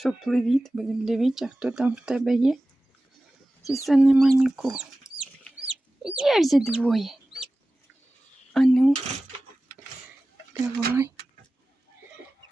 Що пливіт, будемо дивитися, хто там в тебе є. Чи це нема нікого. Є вже двоє. А ну, давай.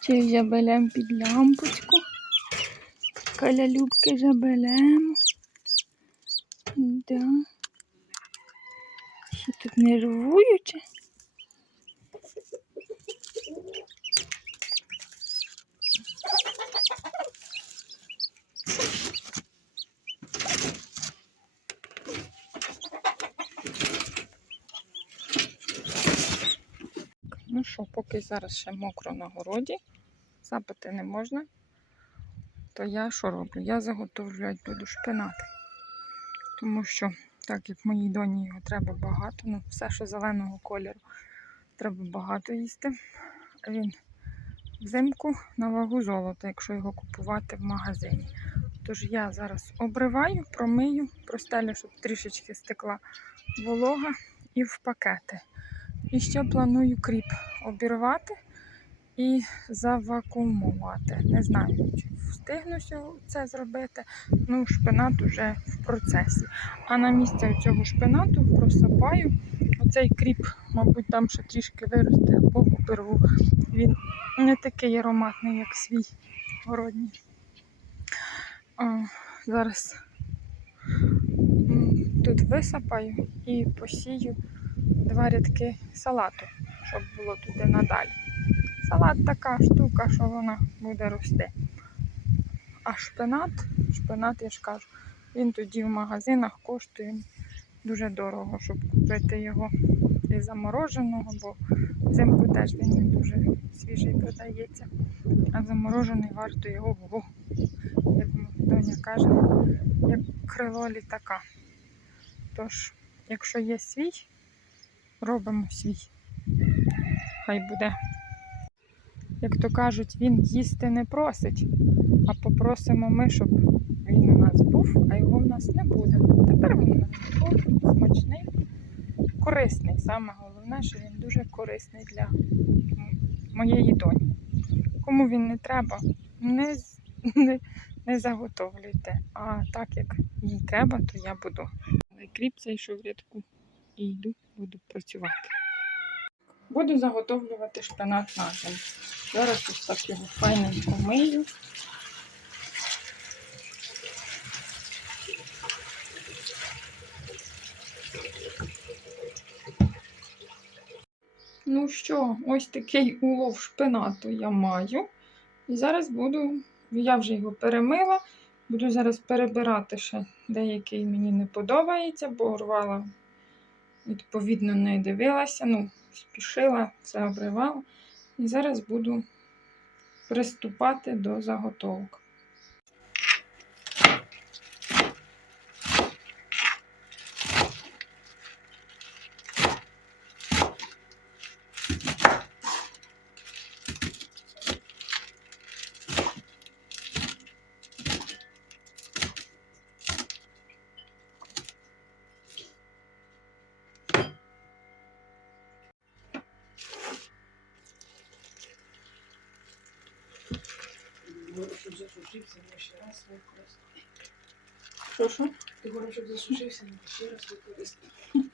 Чи жабелем під лампочку. Каля Любки жабелем. Да. Що тут нервуюче? Ну що, поки зараз ще мокро на городі, сапати не можна, то я що роблю? Я заготовлювати буду шпинат. Тому що, так як моїй доні його треба багато, ну все, що зеленого кольору, треба багато їсти. Він взимку на вагу золота, якщо його купувати в магазині. Тож я зараз обриваю, промию, простелю, щоб трішечки стекла волога і в пакети. І ще планую кріп обірвати і завакуумувати. Не знаю, чи встигну це зробити. Ну, шпинат уже в процесі. А на місце цього шпинату просапаю оцей кріп, мабуть, там ще трішки виросте або обірву. Він не такий ароматний, як свій городній. А, зараз тут висапаю і посію два рядки салату, щоб було туди надалі. Салат така штука, що вона буде рости. А шпинат, шпинат, я ж кажу, він тоді в магазинах коштує дуже дорого, щоб купити його і замороженого, бо взимку теж він не дуже свіжий продається. А заморожений варто його вгу. Як доня каже, як крило літака. Тож, якщо є свій, робимо свій. Хай буде. Як то кажуть, він їсти не просить, а попросимо ми, щоб він у нас був, а його в нас не буде. Тепер він у нас був смачний, корисний. Саме головне, що він дуже корисний для моєї доні. Кому він не треба, не, не, не заготовлюйте. А так як їй треба, то я буду. Але кріп зайшов в рядку і йду, буду працювати. Буду заготовлювати шпинат на зиму. Зараз ось так його файненько мию. Ну що, ось такий улов шпинату я маю. І зараз буду, я вже його перемила, буду зараз перебирати ще деякий мені не подобається, бо рвала, відповідно, не дивилася, ну, спішила, все обривала. І зараз буду приступати до заготовок. Говорю, щоб засушився, ми ще раз використаємо. Що що? Ти говориш, щоб засушився, ми ще раз використаємо.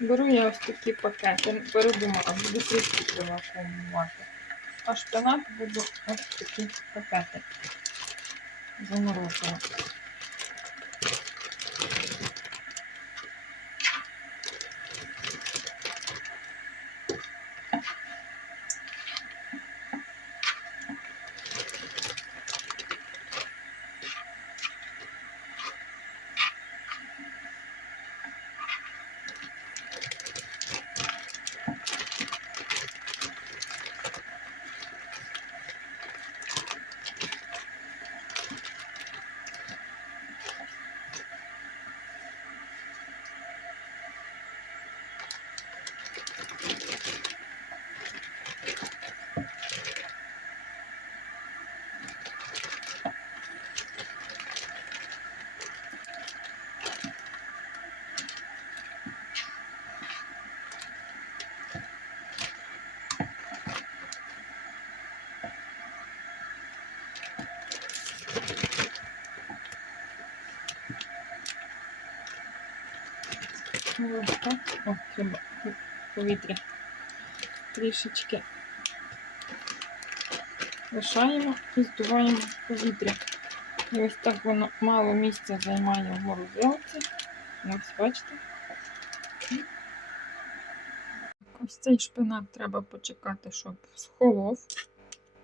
Беру я ось такі пакети. Передумала, буду трішки привакуумувати. А шпинат буду ось такі пакети заморожувати. Ось так. О, треба повітря. Трішечки лишаємо і здуваємо повітря. І ось так воно мало місця займає в морозилці. Ось бачите. Ось цей шпинат треба почекати, щоб схолов.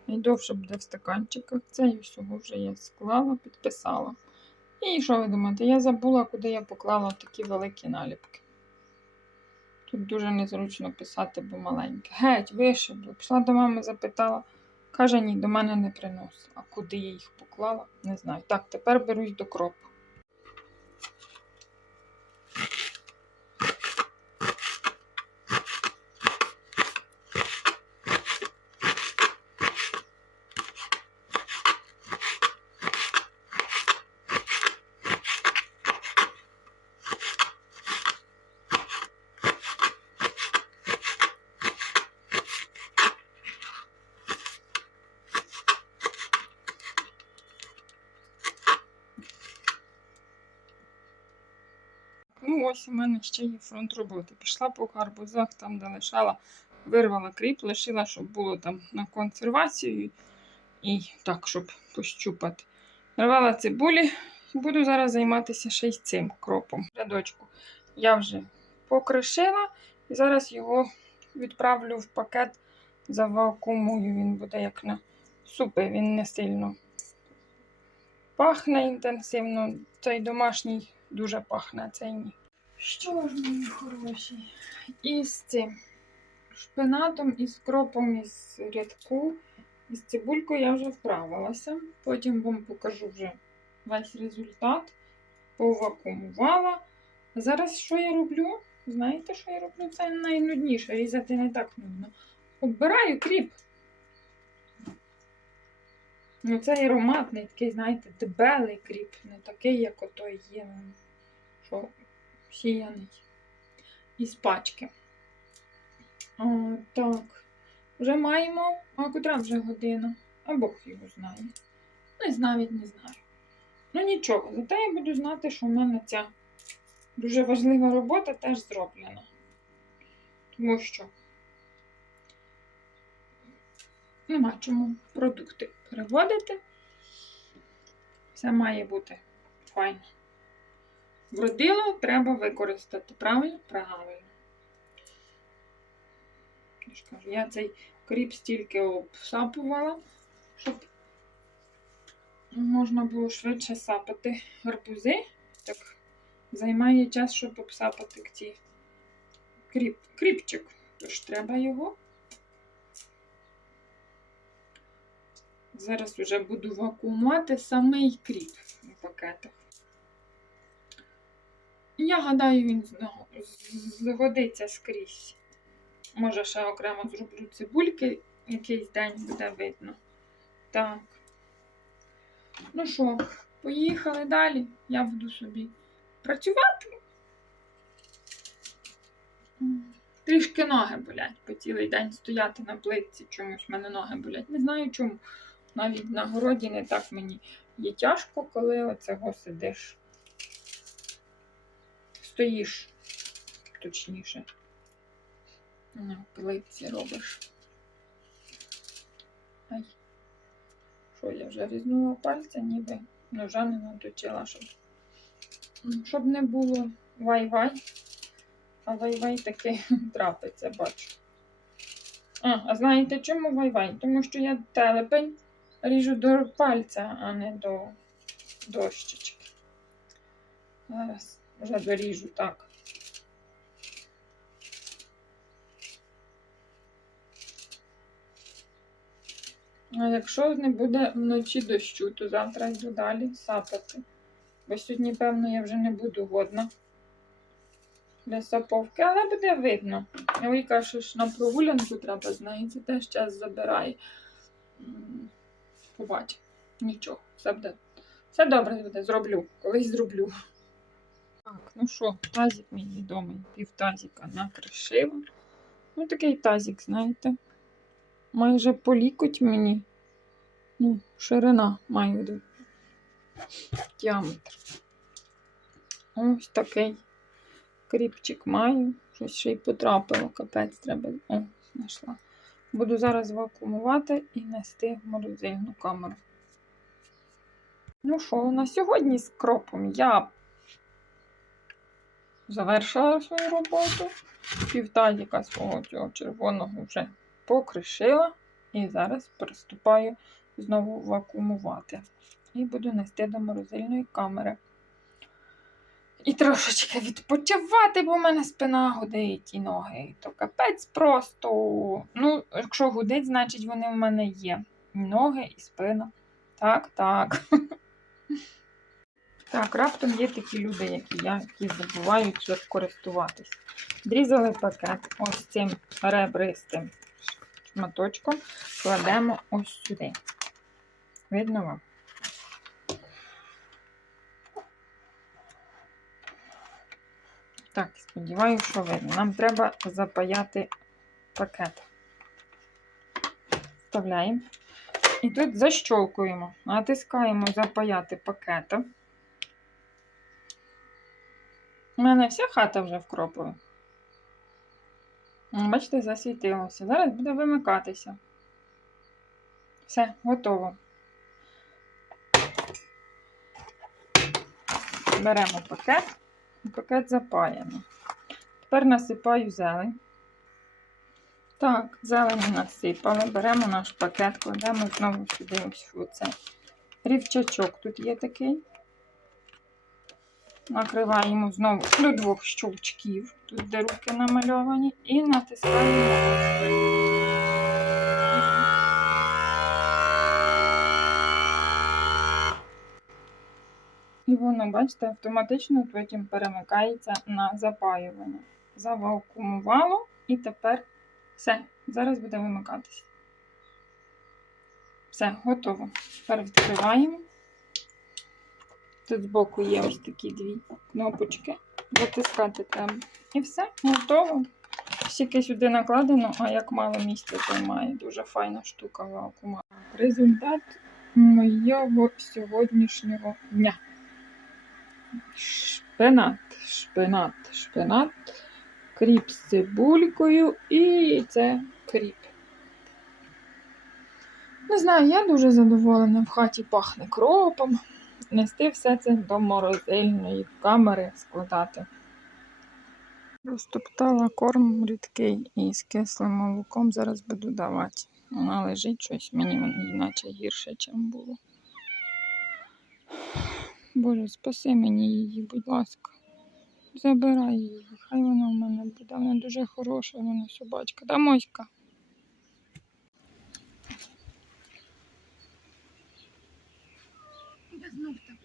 Найдовше буде в стаканчиках. Цей всього вже я склала, підписала. І що ви думаєте? Я забула, куди я поклала такі великі наліпки. Тут дуже незручно писати, бо маленьке. Геть, вишибло. Пішла до мами, запитала. Каже, ні, до мене не приносила. А куди я їх поклала, не знаю. Так, тепер берусь до кропу. Ось у мене ще є фронт роботи. Пішла по гарбузах, там, де лишала, вирвала кріп, лишила, щоб було там на консервацію і так, щоб пощупати. Нарвала цибулі і буду зараз займатися ще й цим кропом. Рядочку я вже покришила і зараз його відправлю в пакет, завакуумую. Він буде як на супи, він не сильно пахне інтенсивно. Цей домашній дуже пахне, цей ні. Що ж, мої хороші? Із цим шпинатом, із кропом, із рядку, із цибулькою я вже вправилася. Потім вам покажу вже весь результат. Повакуумувала. А зараз що я роблю? Знаєте, що я роблю? Це найнудніше. Різати не так нудно. Оббираю кріп. Ну, цей ароматний, такий, знаєте, дебелий кріп, не такий, як отой є, що сіяний із пачки. О, так, вже маємо, а котра вже година, а Бог його знає. Не знаю, навіть не знаю. Ну нічого, зате я буду знати, що в мене ця дуже важлива робота теж зроблена. Тому що нема чому продукти переводити. Все має бути файно. Вродило треба використати. Правильно? Правильно. Я цей кріп стільки обсапувала, щоб можна було швидше сапати гарбузи. Так займає час, щоб обсапати ці кріп, кріпчик. Тож треба його. Зараз вже буду вакуумувати самий кріп у пакетах. Я гадаю, він згодиться скрізь. Може, ще окремо зроблю цибульки, якийсь день буде видно. Так. Ну що, поїхали далі. Я буду собі працювати. Трішки ноги болять, по цілий день стояти на плитці чомусь в мене ноги болять. Не знаю чому. Навіть на городі не так мені є тяжко, коли оцього сидиш. Стоїш. точніше. На плитці робиш. Ай. Що я вже різнула пальця, ніби ножа не наточила, щоб, щоб не було вай-вай. А вай-вай таки трапиться, бачу. А, а знаєте чому вай-вай? Тому що я телепень ріжу до пальця, а не до дощечки. Зараз вже доріжу так. А якщо не буде вночі дощу, то завтра йду далі сапати. Бо сьогодні, певно, я вже не буду годна для саповки, але буде видно. Ой, каже, що на прогулянку треба, знаєте, теж час забирає. М, Нічого, все буде. Все добре буде, зроблю. Колись зроблю. Так, ну що, тазик мій відомий, півтазіка накришила. Ну, такий тазик, знаєте. Майже по лікоть мені. Ну, ширина має до діаметр. Ось такий кріпчик маю. Щось ще й потрапило, капець треба. О, знайшла. Буду зараз вакуумувати і нести в морозильну камеру. Ну що, на сьогодні з кропом я завершила свою роботу. Півтазіка свого цього червоного вже покришила. І зараз приступаю знову вакуумувати. І буду нести до морозильної камери. І трошечки відпочивати, бо в мене спина гудить і ноги. І То капець просто. Ну, якщо гудить, значить вони в мене є. І ноги, і спина. Так, так. Так, раптом є такі люди, як я, які забувають, як користуватись. Дрізали пакет ось цим ребристим шматочком, кладемо ось сюди. Видно вам? Так, сподіваюся, що видно. Нам треба запаяти пакет. Вставляємо. І тут защолкуємо, натискаємо запаяти пакета. У мене вся хата вже вкропила. Бачите, засвітилося. Зараз буде вимикатися. Все, готово. Беремо пакет. Пакет запаяний. Тепер насипаю зелень. Так, зелень насипали. Беремо наш пакет, кладемо знову сюди ось оце. Рівчачок тут є такий. Накриваємо знову до двох щовчків, тут де руки намальовані, і натискаємо. І воно, бачите, автоматично потім перемикається на запаювання. Завакуумувало і тепер все. Зараз буде вимикатися. Все, готово. Тепер відкриваємо. Тут збоку є ось такі дві кнопочки. Затискати треба. І все, готово. Стільки сюди накладено, а як мало місця займає. Дуже файна штука вакуума. Результат моєго сьогоднішнього дня. Шпинат, шпинат, шпинат, кріп з цибулькою і це кріп. Не знаю, я дуже задоволена. В хаті пахне кропом. Нести все це до морозильної камери складати. Розтоптала корм рідкий із кислим молоком. Зараз буду давати. Вона лежить щось, мені воно іначе гірше, ніж було. Боже, спаси мені її, будь ласка. Забирай її. Хай вона в мене буде. Вона дуже хороша, вона собачка. Да, Моська?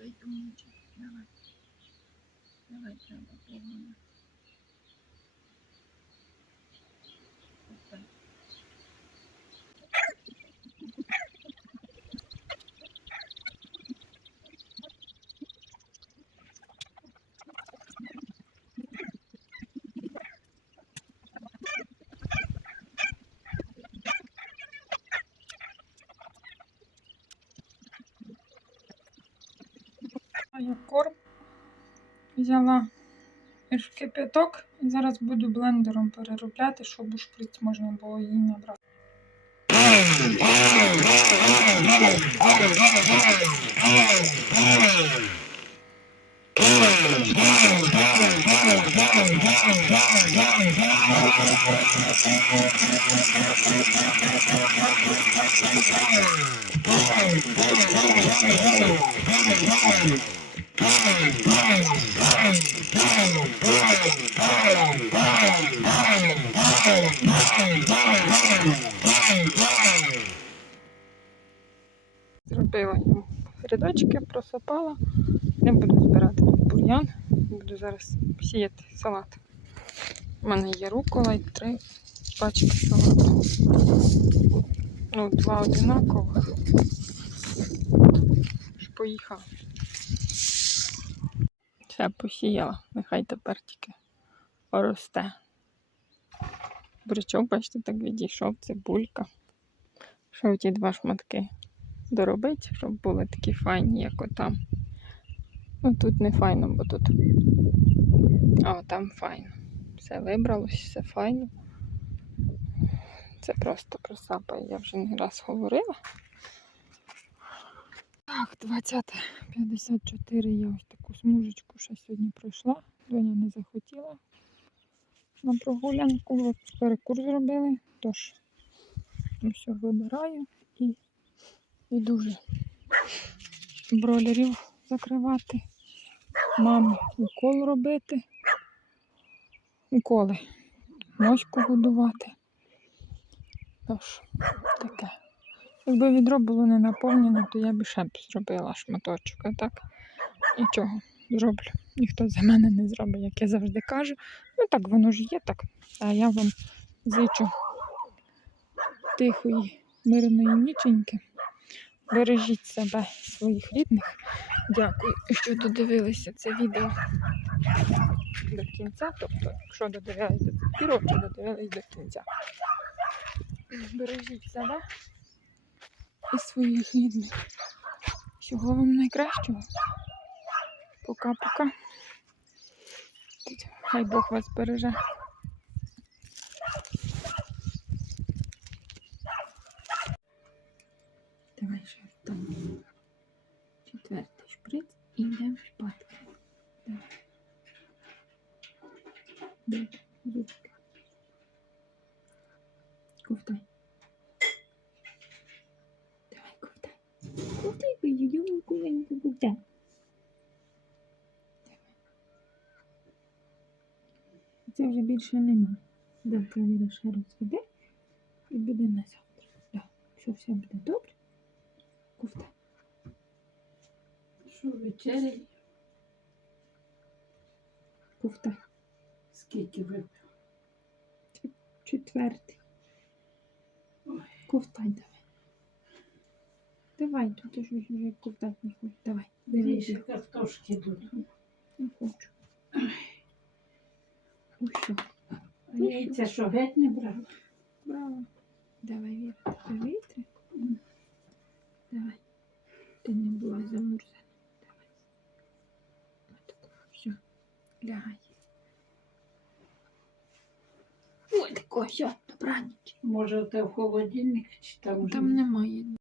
Йду мучити. Давай. Давай треба погано. Корм взяла ж кипяток. І зараз буду блендером переробляти, щоб у шприц можна було її набрати. Зробила йому рядочки, просапала. Не буду збирати тут бур'ян. Буду зараз сіяти салат. У мене є рукола і три пачки салату. Ну, два одинакових. Ж Поїхала. Все посіяла. Нехай тепер тільки росте. Бурячок, бачите, так відійшов, цибулька. Ще ті два шматки доробити, щоб були такі файні, як отам. Ну тут не файно, бо тут. А там файно. Все вибралось, все файно. Це просто красапа, я вже не раз говорила. Так, 20.54 я ось таку смужечку ще сьогодні пройшла. Доня не захотіла на прогулянку. Перекур зробили. Тож, все вибираю і йду вже бройлерів закривати. Мамі укол робити. Уколи. Моську годувати. Тож, таке. Якби відро було не наповнене, то я б ще б зробила шматочок. А так нічого зроблю. Ніхто за мене не зробить, як я завжди кажу. Ну так воно ж є так. А я вам зичу тихої, мирної ніченьки. Бережіть себе, своїх рідних. Дякую, що додивилися це відео до кінця. Тобто, якщо додивились до цих пірок, то додивились до кінця. Бережіть себе і своїх рідних. Всього вам найкращого. Пока-пока. Хай Бог вас береже. Давай ще там. Четвертий шприц і йдемо шпатки. Давай. Ручки. Ковтай. Давай ковтай. Ковтай, ой-ой-ой, куленько, ковтай. Це вже більше нема. Завтра Віра ще розведе і буде на завтра. Да. Якщо все буде добре, ковтай. Що вечері? Ковтай. Скільки випив? Четвертий. Ой. Ковтай давай. Давай, тут ти ж вже ковтати не хочеш. Давай. Більше картошки тут. Не хочу. Ось А яйця що геть не брав? Браво. Давай, Віра, тебе. Давай. Ти не була замурзана. Давай. Отако. Все. Лягай. Ой, тако, все, добраніч. Може, те в холодильник чи там вже? Там немає